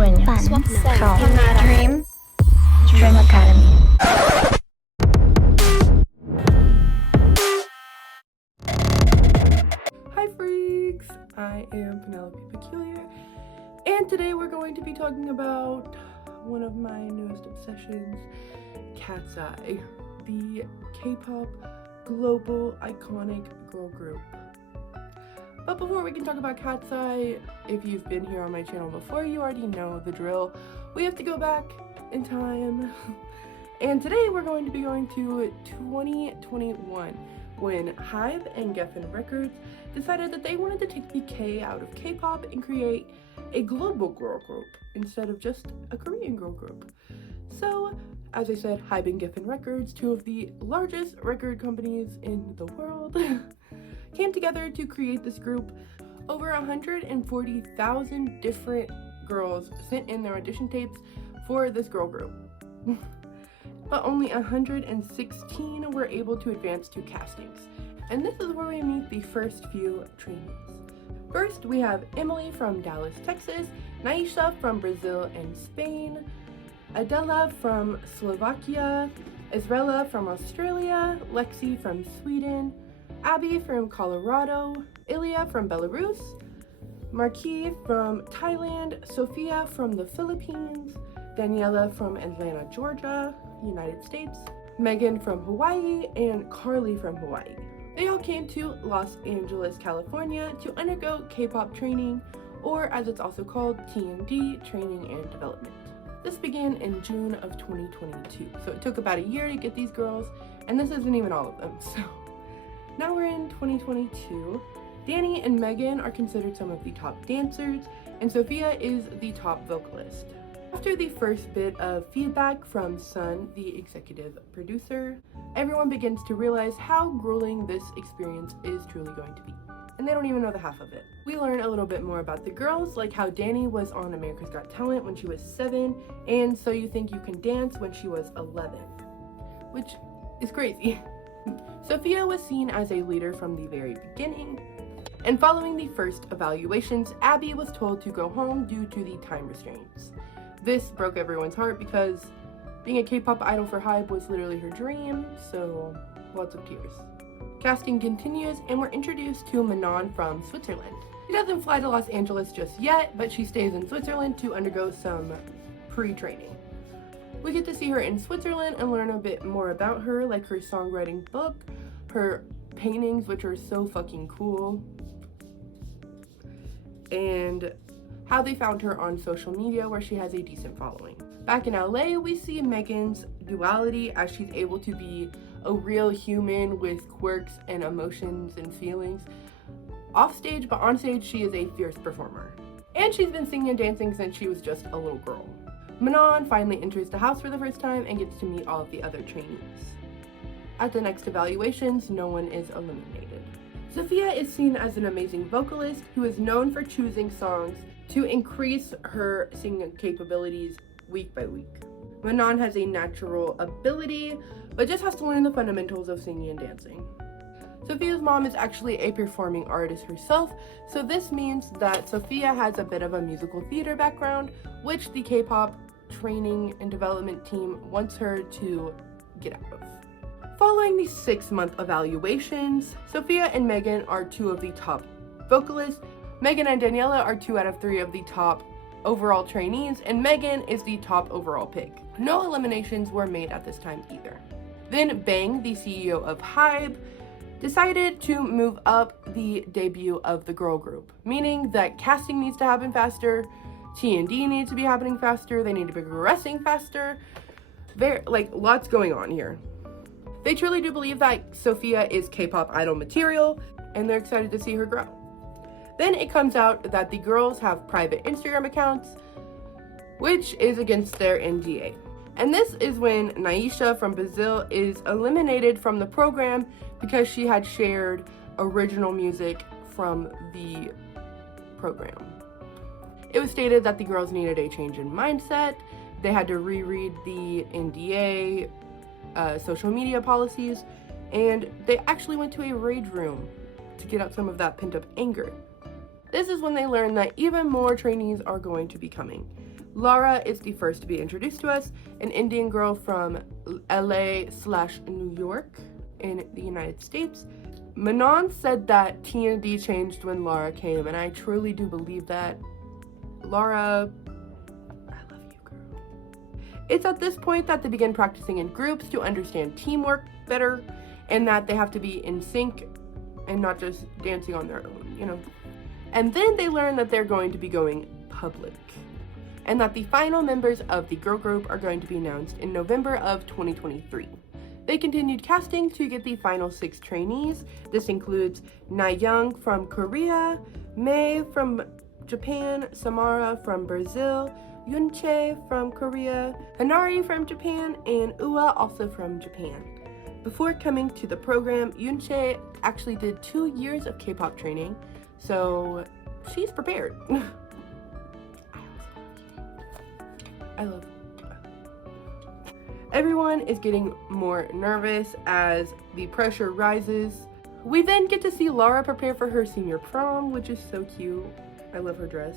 ฝันเขา Dream Academy Hi freaks! I am Penelope Peculiar, and today we're going to be talking about one of my newest obsessions, KATSEYE, the K-pop global iconic girl group. But before we can talk about KATSEYE, if you've been here on my channel before, you already know the drill. We have to go back in time. And today we're going to be going to 2021, when HYBE and GEFFEN Records decided that they wanted to take the K out of K-pop and create a global girl group instead of just a Korean girl group. So, as I said, HYBE and GEFFEN Records, two of the largest record companies in the world, came together to create this group. Over 140,000 different girls sent in their audition tapes for this girl group. But only 116 were able to advance to castings. And this is where we meet the first few trainees. First, we have Emily from Dallas, Texas, Naisha from Brazil and Spain, Adela from Slovakia, Israela from Australia, Lexi from Sweden, Abby from Colorado, Ilya from Belarus, Marquis from Thailand, Sophia from the Philippines, Daniela from Atlanta, Georgia, United States, Megan from Hawaii, and Carly from Hawaii. They all came to Los Angeles, California to undergo K-pop training, or as it's also called, T&D, Training and Development. This began in June of 2022, so it took about a year to get these girls, and this isn't even all of them, so. Now we're in 2022. Danny and Megan are considered some of the top dancers, and Sophia is the top vocalist. After the first bit of feedback from Sun, the executive producer, everyone begins to realize how grueling this experience is truly going to be. And they don't even know the half of it. We learn a little bit more about the girls, like how Danny was on America's Got Talent when she was 7, and So You Think You Can Dance when she was 11, which is crazy. Sophia was seen as a leader from the very beginning, and following the first evaluations, Abby was told to go home due to the time restraints. This broke everyone's heart because being a K-pop idol for HYBE was literally her dream, so lots of tears. Casting continues, and we're introduced to Manon from Switzerland. She doesn't fly to Los Angeles just yet, but she stays in Switzerland to undergo some pre-training. We get to see her in Switzerland and learn a bit more about her, like her songwriting book, her paintings, which are so fucking cool, and how they found her on social media, where she has a decent following. Back in LA, we see Megan's duality as she's able to be a real human with quirks and emotions and feelings off stage, but on stage she is a fierce performer. And she's been singing and dancing since she was just a little girl. Manon finally enters the house for the first time and gets to meet all of the other trainees. At the next evaluations, no one is eliminated. Sophia is seen as an amazing vocalist who is known for choosing songs to increase her singing capabilities week by week. Manon has a natural ability, but just has to learn the fundamentals of singing and dancing. Sophia's mom is actually a performing artist herself, so this means that Sophia has a bit of a musical theater background, which the K-pop training and development team wants her to get out of. Following the 6-month evaluations, Sophia and Megan are 2 of the top vocalists. Megan and Daniela are 2 out of 3 of the top overall trainees, and Megan is the top overall pick. No eliminations were made at this time either. Then Bang, the CEO of HYBE, decided to move up the debut of the girl group, meaning that casting needs to happen faster, T&D needs to be happening faster, they need to be progressing faster. Lots going on here. They truly do believe that Sophia is K-pop idol material, and they're excited to see her grow. Then it comes out that the girls have private Instagram accounts, which is against their NDA. And this is when Naisha from Brazil is eliminated from the program because she had shared original music from the program. It was stated that the girls needed a change in mindset. They had to reread the NDA, social media policies, and they actually went to a rage room to get out some of that pent-up anger. This is when they learned that even more trainees are going to be coming. Lara is the first to be introduced to us, an Indian girl from LA/New York in the United States. Manon said that T&D changed when Lara came, and I truly do believe that. Lara, I love you, girl. It's at this point that they begin practicing in groups to understand teamwork better, and that they have to be in sync and not just dancing on their own, you know. And then they learn that they're going to be going public, and that the final members of the girl group are going to be announced in November of 2023. They continued casting to get the final 6 trainees. This includes Na-young from Korea, Mei from Japan, Samara from Brazil, Yunchae from Korea, Hanari from Japan, and Ua also from Japan. Before coming to the program, Yunchae actually did 2 years of K-pop training, so she's prepared. I love it. Everyone is getting more nervous as the pressure rises. We then get to see Lara prepare for her senior prom, which is so cute. I love her dress.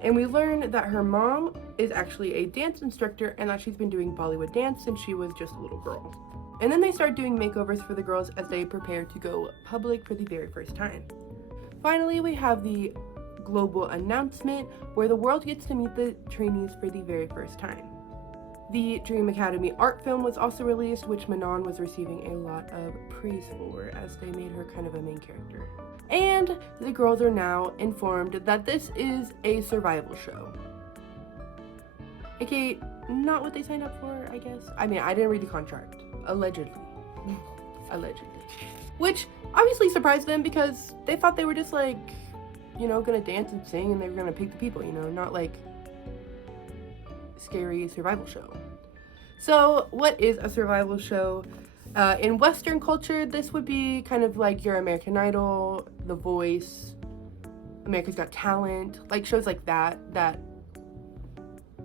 And we learn that her mom is actually a dance instructor and that she's been doing Bollywood dance since she was just a little girl. And then they start doing makeovers for the girls as they prepare to go public for the very first time. Finally, we have the global announcement where the world gets to meet the trainees for the very first time. The Dream Academy art film was also released, which Manon was receiving a lot of praise for as they made her kind of a main character. And the girls are now informed that this is a survival show. Okay, not what they signed up for, I guess. I mean, I didn't read the contract. Allegedly. Allegedly. Which obviously surprised them because they thought they were just like, you know, gonna dance and sing and they were gonna pick the people, you know, not like scary survival show. So what is a survival show? In Western culture, this would be kind of like your American Idol, The Voice, America's Got Talent, like shows like that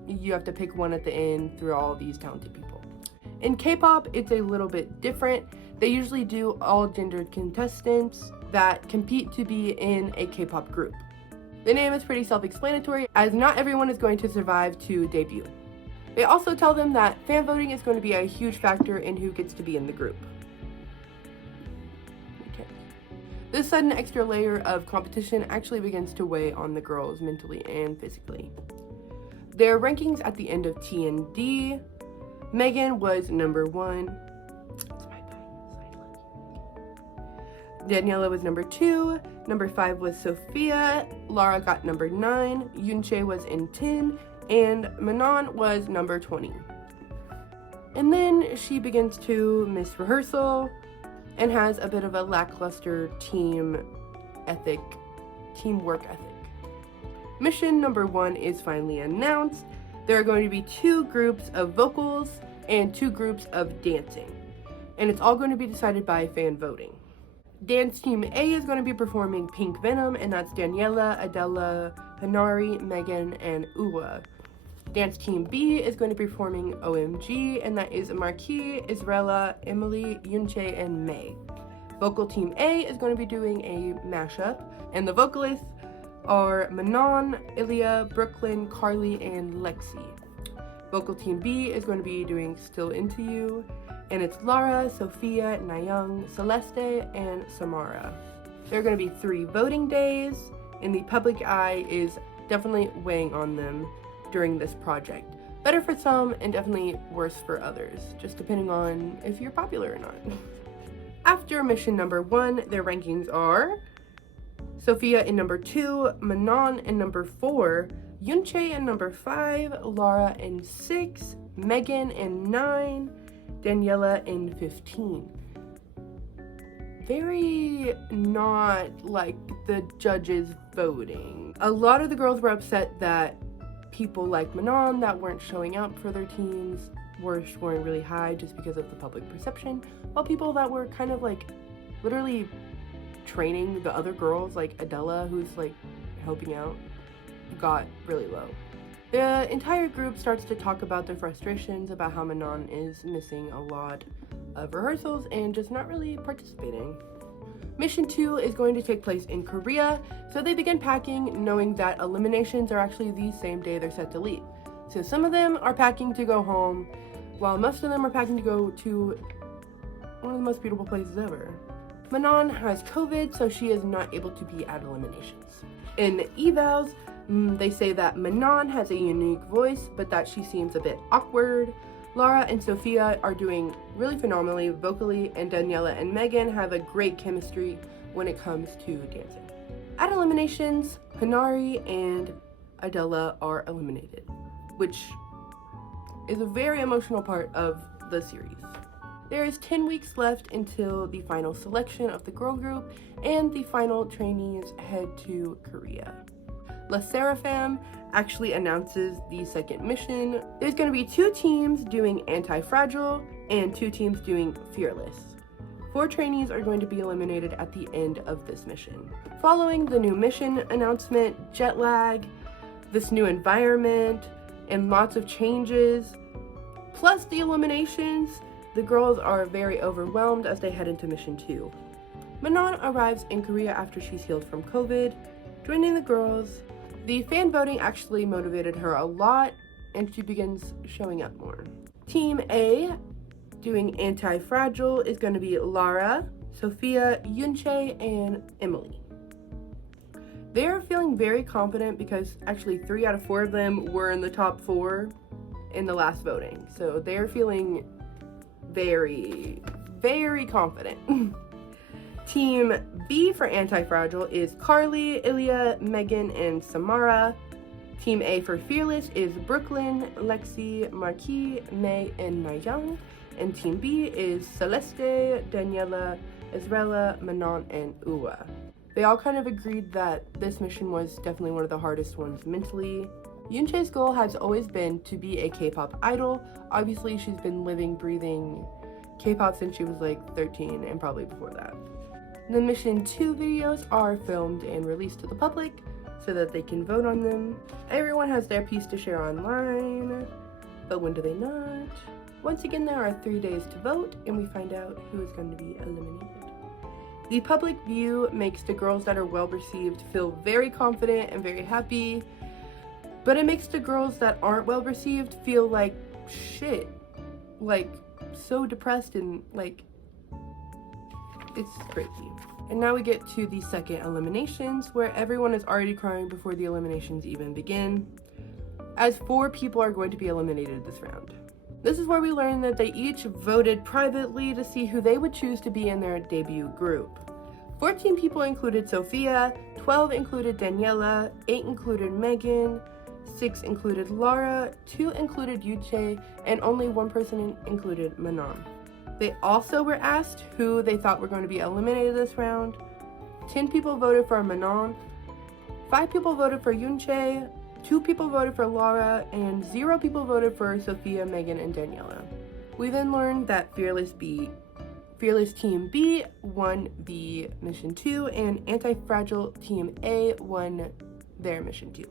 you have to pick one at the end through all these talented people. In K-pop, it's a little bit different. They usually do all gendered contestants that compete to be in a K-pop group. The name is pretty self-explanatory, as not everyone is going to survive to debut. They also tell them that fan voting is going to be a huge factor in who gets to be in the group. Okay. This sudden extra layer of competition actually begins to weigh on the girls mentally and physically. Their rankings at the end of T&D, Megan was number 1. Daniela was number 2, number 5 was Sophia, Lara got number 9, Yunchae was in 10, and Manon was number 20. And then she begins to miss rehearsal and has a bit of a lackluster teamwork ethic. Mission number 1 is finally announced. There are going to be 2 groups of vocals and 2 groups of dancing, and it's all going to be decided by fan voting. Dance Team A is going to be performing Pink Venom, and that's Daniela, Adela, Hanari, Megan, and Ua. Dance Team B is going to be performing OMG, and that is Marquis, Israela, Emily, Yunchae, and May. Vocal Team A is going to be doing a mashup, and the vocalists are Manon, Ilya, Brooklyn, Carly, and Lexi. Vocal Team B is going to be doing Still Into You, and it's Lara, Sophia, Na-young, Celeste, and Samara. There are going to be 3 voting days, and the public eye is definitely weighing on them during this project. Better for some, and definitely worse for others, just depending on if you're popular or not. After mission number 1, their rankings are Sophia in number 2, Manon in number 4, Yunchae in number 5, Lara in 6, Megan in 9, Daniela in 15. Very not like the judges voting. A lot of the girls were upset that people like Manon that weren't showing up for their teams were scoring really high just because of the public perception, while people that were kind of like literally training the other girls, like Adela, who's like helping out, got really low. The entire group starts to talk about their frustrations about how Manon is missing a lot of rehearsals and just not really participating. Mission 2 is going to take place in Korea, so they begin packing knowing that eliminations are actually the same day they're set to leave. So some of them are packing to go home, while most of them are packing to go to one of the most beautiful places ever. Manon has COVID, so she is not able to be at eliminations. In evals, they say that Manon has a unique voice, but that she seems a bit awkward. Lara and Sophia are doing really phenomenally vocally, and Daniela and Megan have a great chemistry when it comes to dancing. At eliminations, Gnarly and Adela are eliminated, which is a very emotional part of the series. There is 10 weeks left until the final selection of the girl group, and the final trainees head to Korea. La Seraphim actually announces the second mission. There's going to be 2 teams doing Anti-Fragile and 2 teams doing Fearless. 4 trainees are going to be eliminated at the end of this mission. Following the new mission announcement, jet lag, this new environment, and lots of changes, plus the eliminations, the girls are very overwhelmed as they head into mission 2. Manon arrives in Korea after she's healed from COVID, joining the girls. The fan voting actually motivated her a lot, and she begins showing up more. Team A, doing Anti-Fragile, is going to be Lara, Sophia, Yunche, and Emily. They're feeling very confident because actually 3 out of 4 of them were in the top 4 in the last voting. So they're feeling very, very confident. Team B for Anti-Fragile is Carly, Ilya, Megan, and Samara. Team A for Fearless is Brooklyn, Lexi, Marquis, May, and Nayoung. And Team B is Celeste, Daniela, Ezrella, Manon, and Uwa. They all kind of agreed that this mission was definitely one of the hardest ones mentally. Yunche's goal has always been to be a K-pop idol. Obviously, she's been living, breathing K-pop since she was like 13 and probably before that. The Mission 2 videos are filmed and released to the public so that they can vote on them. Everyone has their piece to share online, but when do they not? Once again, there are 3 days to vote, and we find out who is going to be eliminated. The public view makes the girls that are well received feel very confident and very happy, but it makes the girls that aren't well received feel like shit, like so depressed, and like it's crazy. And now we get to the second eliminations, where everyone is already crying before the eliminations even begin, as 4 people are going to be eliminated this round. This is where we learn that they each voted privately to see who they would choose to be in their debut group. 14 people included Sophia, 12 included Daniela, 8 included Megan, 6 included Lara, 2 included Yuche, and only 1 person included Manon. They also were asked who they thought were going to be eliminated this round. 10 people voted for Manon, 5 people voted for Yunche, 2 people voted for Lara, and 0 people voted for Sophia, Megan, and Daniela. We then learned that Fearless Team B won the Mission 2, and Anti-Fragile Team A won their Mission 2.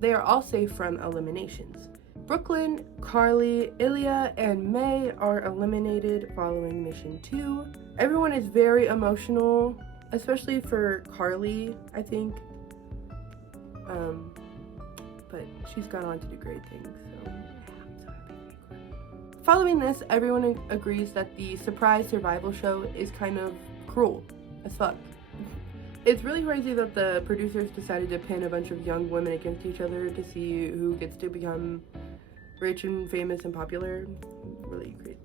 They are all safe from eliminations. Brooklyn, Carly, Ilya, and May are eliminated following Mission 2. Everyone is very emotional, especially for Carly, I think. But she's gone on to do great things, so I'm so happy. Following this, everyone agrees that the surprise survival show is kind of cruel as fuck. It's really crazy that the producers decided to pin a bunch of young women against each other to see who gets to become rich and famous and popular. Really crazy.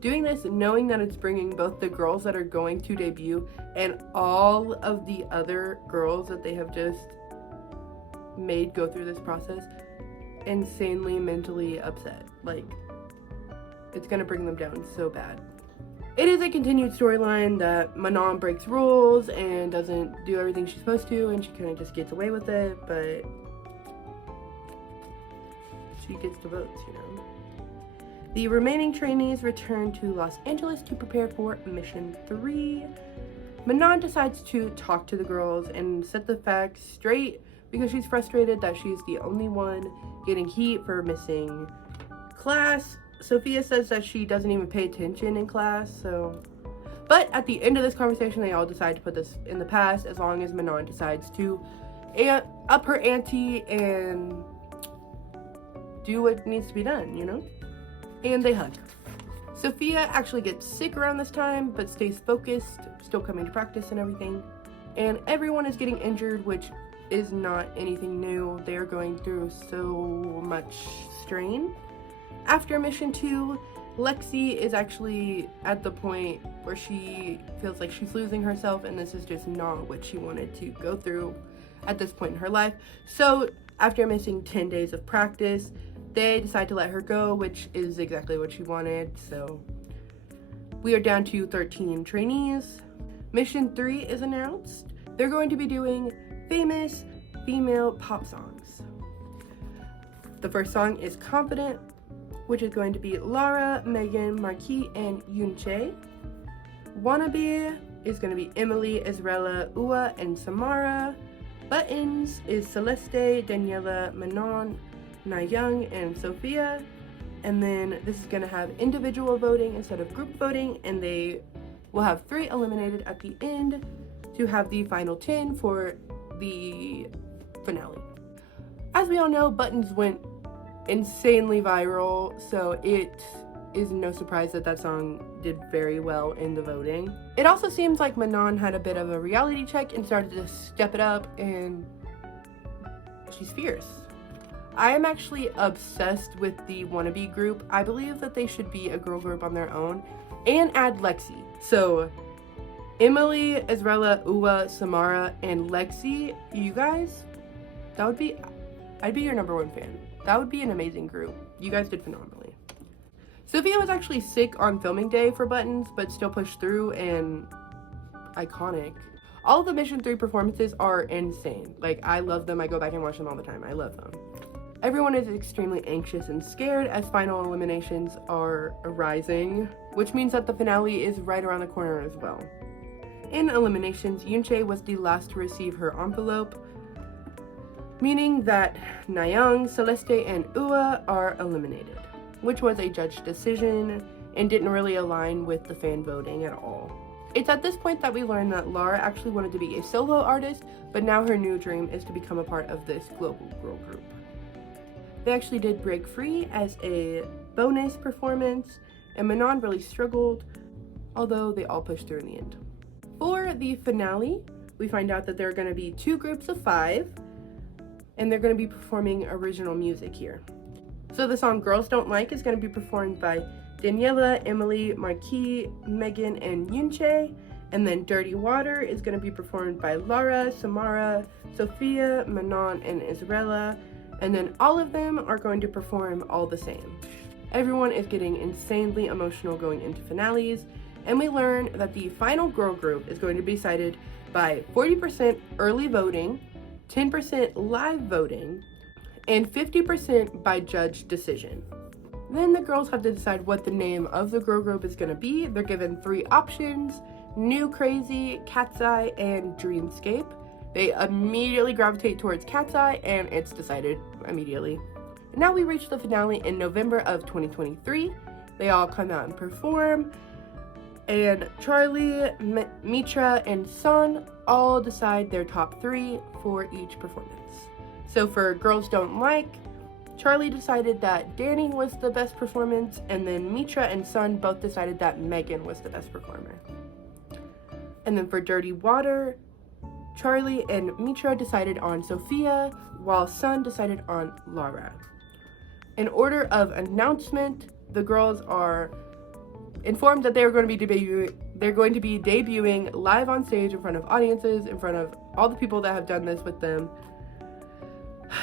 Doing this knowing that it's bringing both the girls that are going to debut and all of the other girls that they have just made go through this process insanely mentally upset. Like, it's gonna bring them down so bad. It is a continued storyline that Manon breaks rules and doesn't do everything she's supposed to, and she kind of just gets away with it, but she gets the votes, you know. The remaining trainees return to Los Angeles to prepare for Mission 3. Manon decides to talk to the girls and set the facts straight because she's frustrated that she's the only one getting heat for missing class. Sophia says that she doesn't even pay attention in class, but But at the end of this conversation, they all decide to put this in the past as long as Manon decides to up her ante and do what needs to be done, you know? And they hug. Sophia actually gets sick around this time, but stays focused, still coming to practice and everything. And everyone is getting injured, which is not anything new. They're going through so much strain. After mission 2, Lexi is actually at the point where she feels like she's losing herself, and this is just not what she wanted to go through at this point in her life. So after missing 10 days of practice, they decide to let her go, which is exactly what she wanted. So we are down to 13 trainees. Mission 3 is announced. They're going to be doing famous female pop songs. The first song is Confident, which is going to be Lara, Megan, Marquis, and Yunche. Wannabe is going to be Emily, Israela, Ua, and Samara. Buttons is Celeste, Daniela, Manon, Nayoung, and Sophia. And then this is going to have individual voting instead of group voting, and they will have 3 eliminated at the end to have the final 10 for the finale. As we all know, Buttons went insanely viral, so it is no surprise that that song did very well in the voting. It also seems like Manon had a bit of a reality check and started to step it up, and she's fierce. I am actually obsessed with the Wannabe group. I believe that they should be a girl group on their own and add Lexi. So Emily, Israela, Ua, Samara, and Lexi, you guys, I'd be your #1 fan. That would be an amazing group. You guys did phenomenally. Sophia was actually sick on filming day for Buttons, but still pushed through, and iconic. All of the Mission 3 performances are insane. Like, I love them. I go back and watch them all the time. I love them. Everyone is extremely anxious and scared as final eliminations are arising, which means that the finale is right around the corner as well. In eliminations, Yunche was the last to receive her envelope, meaning that Nayoung, Celeste, and Ua are eliminated, which was a judge decision and didn't really align with the fan voting at all. It's at this point that we learn that Lara actually wanted to be a solo artist, but now her new dream is to become a part of this global girl group. They actually did break free as a bonus performance, and Manon really struggled, although they all pushed through in the end. For the finale, we find out that there are going to be 2 groups of 5, and they're going to be performing original music here. So the song Girls Don't Like is going to be performed by Daniela, Emily, Marquis, Megan, and Yunche. And then Dirty Water is going to be performed by Lara, Samara, Sophia, Manon, and Israela. And then all of them are going to perform all the same. Everyone is getting insanely emotional going into finales. And we learn that the final girl group is going to be decided by 40% early voting, 10% live voting, and 50% by judge decision. Then the girls have to decide what the name of the girl group is going to be. They're given 3 options: New Crazy, KATSEYE, and Dreamscape. They immediately gravitate towards KATSEYE, and it's decided immediately. Now we reach the finale in November of 2023. They all come out and perform, and Charlie, Mitra, and Sun all decide their top 3 for each performance. So for Girls Don't Like, Charlie decided that Danny was the best performance, and then Mitra and Sun both decided that Megan was the best performer. And then for Dirty Water, Charlie and Mitra decided on Sophia, while Sun decided on Lara. In order of announcement, the girls are informed that they're going to be debuting live on stage in front of audiences, in front of all the people that have done this with them.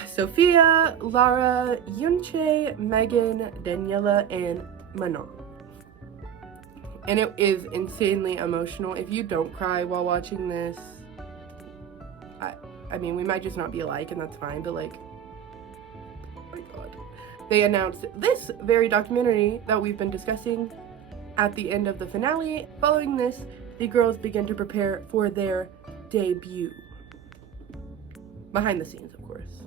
Sophia, Lara, Yunche, Megan, Daniela, and Manon. And it is insanely emotional. If you don't cry while watching this, I mean, we might just not be alike, and that's fine, but like, oh my god. They announced this very documentary that we've been discussing at the end of the finale. Following this, the girls begin to prepare for their debut. Behind the scenes, of course.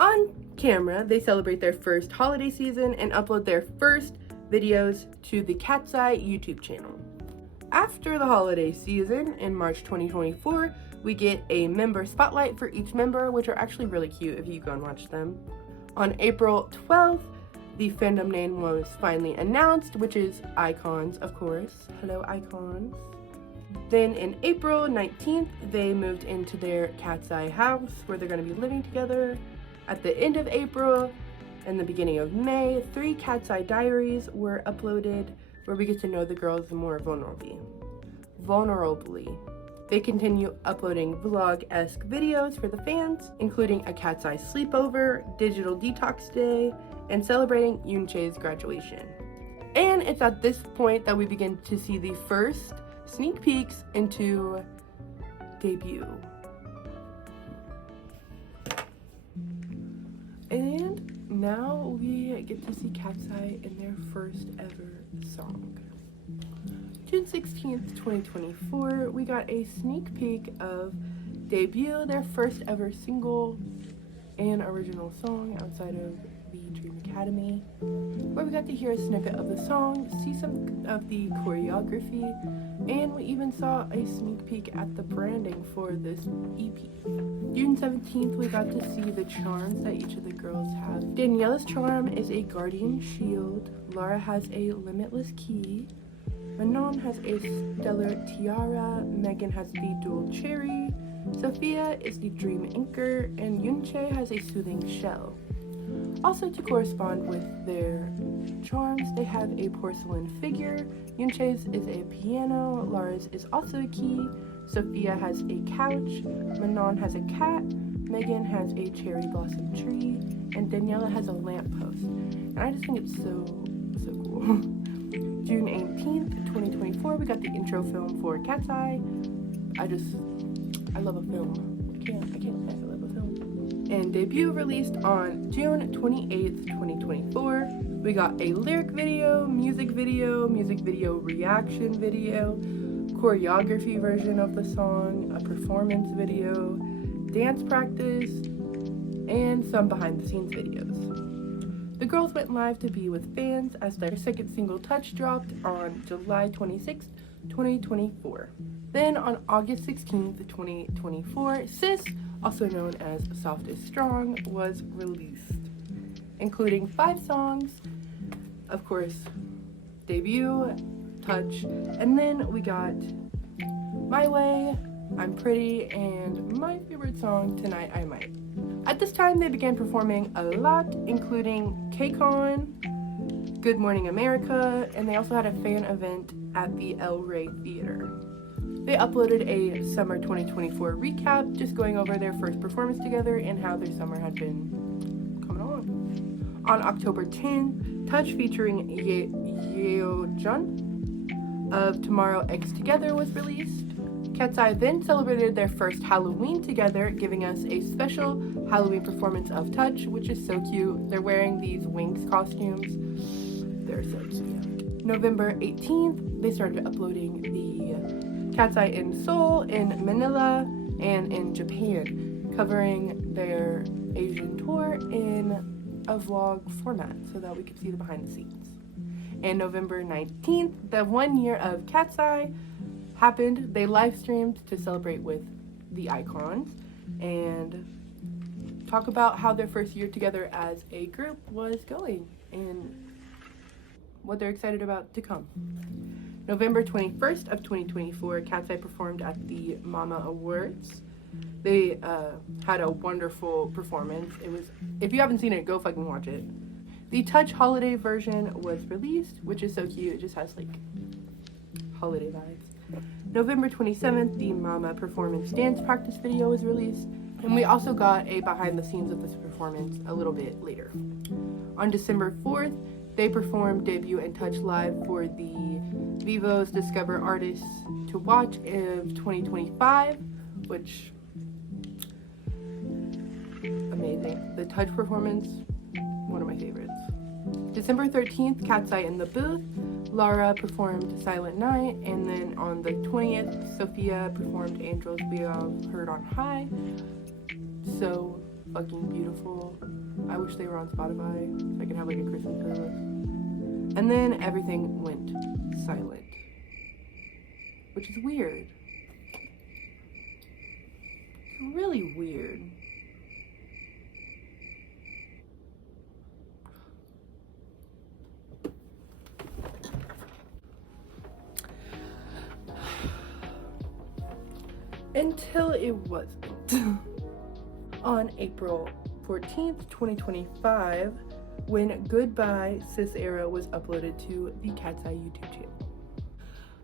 On camera, they celebrate their first holiday season and upload their first videos to the KATSEYE YouTube channel. After the holiday season, in March 2024, we get a member spotlight for each member, which are actually really cute if you go and watch them. On April 12th, the fandom name was finally announced, which is Icons, of course. Hello, Icons. Then in April 19th, they moved into their KATSEYE house where they're going to be living together. At the end of April and the beginning of May, 3 KATSEYE diaries were uploaded where we get to know the girls more vulnerably. They continue uploading vlog-esque videos for the fans, including a KATSEYE sleepover, digital detox day, and celebrating Yoonchae's graduation. And it's at this point that we begin to see the first sneak peeks into debut. And now we get to see KATSEYE in their first ever song. June 16th, 2024, we got a sneak peek of Debut, their first ever single and original song outside of the Dream Academy, where we got to hear a snippet of the song, see some of the choreography, and we even saw a sneak peek at the branding for this EP. June 17th, we got to see the charms that each of the girls have. Daniela's charm is a guardian shield, Lara has a limitless key, Manon has a stellar tiara, Megan has the dual cherry, Sophia is the dream anchor, and Yoonchae has a soothing shell. Also, to correspond with their charms, they have a porcelain figure, Yoonchae's is a piano, Lara's is also a key, Sophia has a couch, Manon has a cat, Megan has a cherry blossom tree, and Daniela has a lamppost. And I just think it's so cool. June 18th, 2024, we got the intro film for KATSEYE. I love a film. I can't I love a film. And Debut released on June 28th, 2024. We got a lyric video, music video reaction video, choreography version of the song, a performance video, dance practice, and some behind the scenes videos. The girls went live to be with fans as their second single Touch dropped on July 26th, 2024. Then on August 16th, 2024, Sis, also known as Soft is Strong, was released, including 5 songs, of course, Debut, Touch, and then we got My Way, I'm Pretty, and my favorite song, Tonight I Might. At this time, they began performing a lot, including KCON, Good Morning America, and they also had a fan event at the El Rey Theater. They uploaded a summer 2024 recap, just going over their first performance together and how their summer had been coming on. On October 10th, Touch featuring Yeojun of Tomorrow X Together was released. KATSEYE then celebrated their first Halloween together, giving us a special Halloween performance of Touch, which is so cute. They're wearing these Winx costumes. They're so cute. November 18th, they started uploading the KATSEYE in Seoul, in Manila, and in Japan, covering their Asian tour in a vlog format so that we could see the behind the scenes. And November 19th, the 1 year of KATSEYE happened. They live streamed to celebrate with the Icons and talk about how their first year together as a group was going and what they're excited about to come. November 21st of 2024, KATSEYE performed at the Mama Awards. They had a wonderful performance. If you haven't seen it, go fucking watch it. The Touch holiday version was released, which is so cute. It just has like holiday vibes. November 27th, the Mama performance dance practice video was released, and we also got a behind the scenes of this performance a little bit later. On December 4th, they performed Debut and Touch live for the Vivo's Discover Artists to Watch of 2025, which, amazing. The Touch performance, one of my favorites. December 13th, KATSEYE in the booth. Lara performed Silent Night, and then on the 20th, Sophia performed Angels We Have Heard on High. So fucking beautiful. I wish they were on Spotify so I could have like a Christmas playlist. And then everything went silent. which is weird. Really weird. Until it wasn't. On April 14th, 2025, when Goodbye Sis Era was uploaded to the KATSEYE YouTube channel.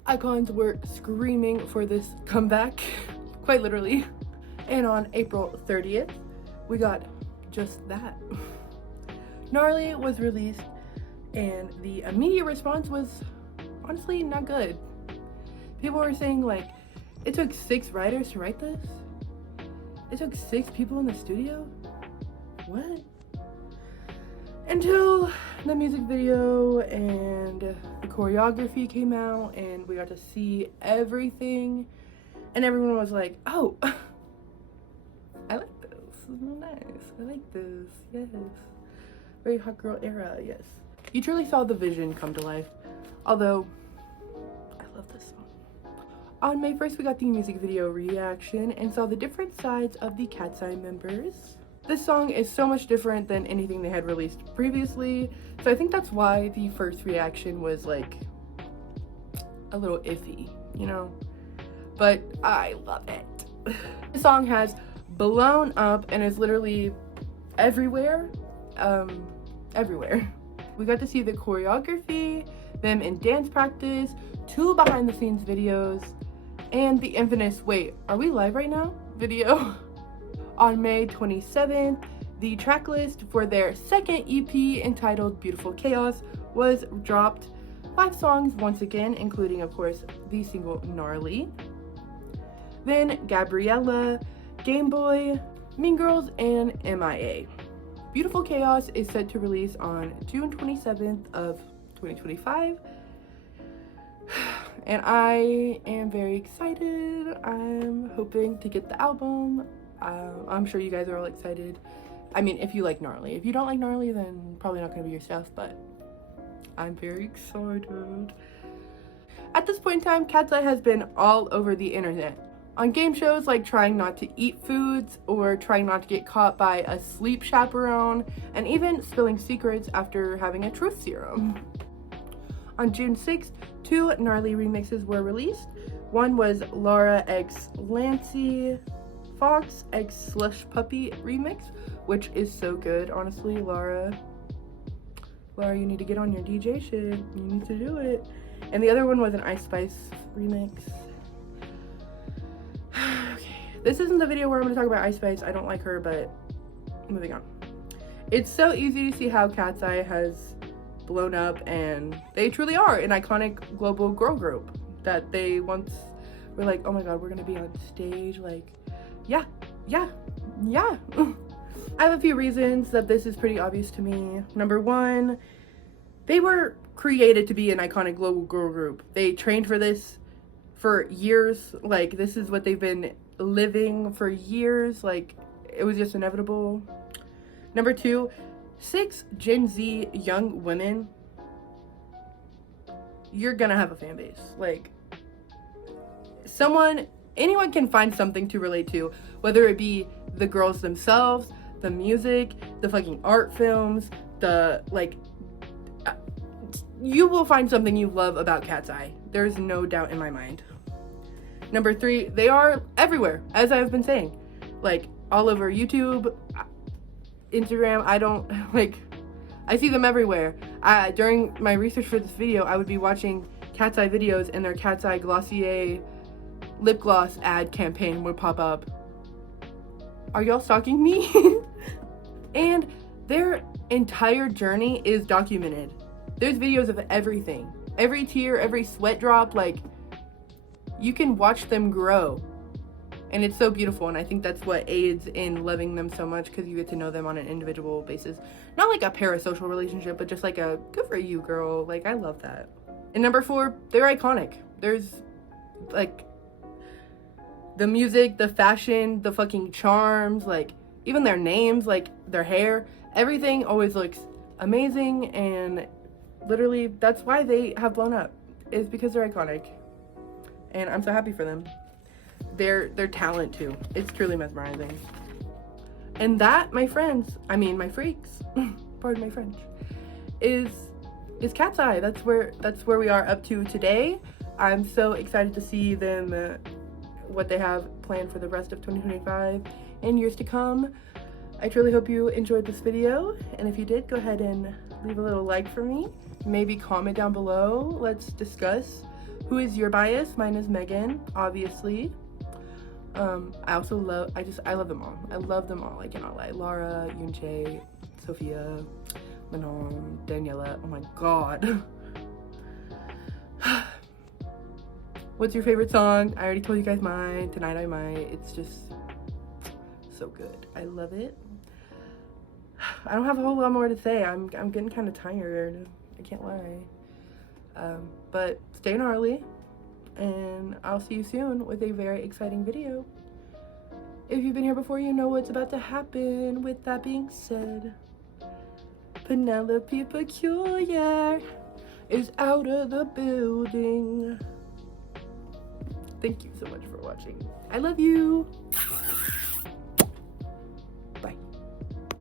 Icons were screaming for this comeback, quite literally. And on April 30th, we got just that. Gnarly was released, and the immediate response was honestly not good. People were saying like, it took 6 writers to write this? It took 6 people in the studio? What? Until the music video and the choreography came out and we got to see everything, and everyone was like, oh, I like this. This is real nice. I like this. Yes. Very hot girl era. Yes. You truly saw the vision come to life. Although, I love this song. On May 1st, we got the music video reaction and saw the different sides of the KATSEYE members. This song is so much different than anything they had released previously, so I think that's why the first reaction was like a little iffy, you know? But I love it. The song has blown up and is literally everywhere. Everywhere. We got to see the choreography, them in dance practice, 2 behind the scenes videos, and the infamous "wait, are we live right now?" video. On May 27th, the track list for their second EP entitled Beautiful Chaos was dropped. 5 songs once again, including of course the single Gnarly. Then Gabriella, Game Boy, Mean Girls, and MIA. Beautiful Chaos is set to release on June 27th of 2025. And I am very excited. I'm hoping to get the album. I'm sure you guys are all excited. I mean, if you like Gnarly. If you don't like Gnarly, then probably not going to be your stuff, but I'm very excited. At this point in time, KATSEYE has been all over the internet. On game shows like trying not to eat foods or trying not to get caught by a sleep chaperone, and even spilling secrets after having a truth serum. On June 6th, 2 Gnarly remixes were released. One was Laura x Lancey Fox x Slush Puppy remix, which is so good, honestly. Laura, you need to get on your DJ shit. You need to do it. And the other one was an Ice Spice remix. Okay, this isn't the video where I'm going to talk about Ice Spice. I don't like her, but moving on. It's so easy to see how KATSEYE has blown up, and they truly are an iconic global girl group that they once were like, oh my god, we're going to be on stage, like, yeah. I have a few reasons that this is pretty obvious to me. Number 1, they were created to be an iconic global girl group. They trained for this for years. Like, this is what they've been living for years. Like, it was just inevitable. Number 2, 6 Gen Z young women. You're gonna have a fan base. Like, anyone can find something to relate to, whether it be the girls themselves, the music, the fucking art films, you will find something you love about KATSEYE. There's no doubt in my mind. Number 3, they are everywhere, as I've been saying. Like, all over YouTube, Instagram. I see them everywhere. During my research for this video, I would be watching KATSEYE videos, and their KATSEYE Glossier lip gloss ad campaign would pop up. Are y'all stalking me? And their entire journey is documented. There's videos of everything. Every tear, every sweat drop, like, you can watch them grow. And it's so beautiful, and I think that's what aids in loving them so much, because you get to know them on an individual basis. Not like a parasocial relationship, but just like a good for you, girl. Like, I love that. And number 4, they're iconic. There's, like, the music, the fashion, the fucking charms, like, even their names, like, their hair, everything always looks amazing, and literally, that's why they have blown up, is because they're iconic. and I'm so happy for them. Their talent too, it's truly mesmerizing. And that, my friends, I mean my freaks, pardon my French, is KATSEYE. That's where we are up to today. I'm so excited to see them, what they have planned for the rest of 2025 and years to come. I truly hope you enjoyed this video, and if you did, go ahead and leave a little like for me. Maybe comment down below. Let's discuss who is your bias. Mine is Megan, obviously. I also love, I love them all. I love them all, I cannot lie. Lara, Yunche, Sophia, Manon, Daniela, oh my god. What's your favorite song? I already told you guys mine, Tonight I Might. It's just so good. I love it. I don't have a whole lot more to say. I'm getting kind of tired. I can't lie. But stay gnarly, and I'll see you soon with a very exciting video. If you've been here before, you know what's about to happen. With that being said, Penelope Peculiar is out of the building. Thank you so much for watching. I love you.